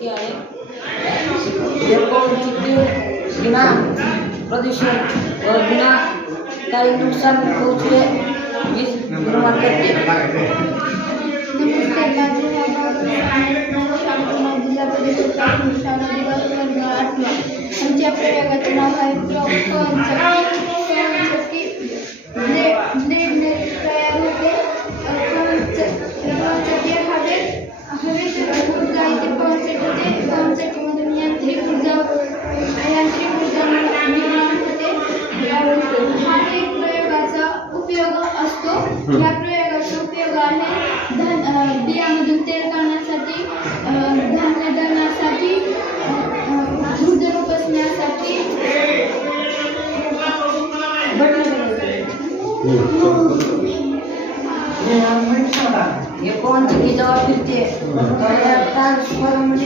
पवनचक्की आहे. हे पवनचक्की बिना प्रदूषण व बिना काही नुकसान पोहोचले वीज निर्माण करते. नमस्कार, माझे नाव जिल्हा परिषद प्राथमिक शाळा दिवस वर्ग 8वा. आमच्या प्रयोगाचे नाव आहे पवनचक्की. ब्लेड तयार होते. पवनचक्की हवेत ऊर्जा येते. पवनचक्कीमधून यांत्रिक ऊर्जा निर्माण होते. हा एक प्रयोगाचा उपयोग असतो. या प्रयोगाचा उपयोग आहे बियामधून तेल काढण्यासाठी, धान्य दळण्यासाठी, दूध उपसण्यासाठी. हे पवनचक्की जेव्हा फिरते ट्रान्सफॉर्मर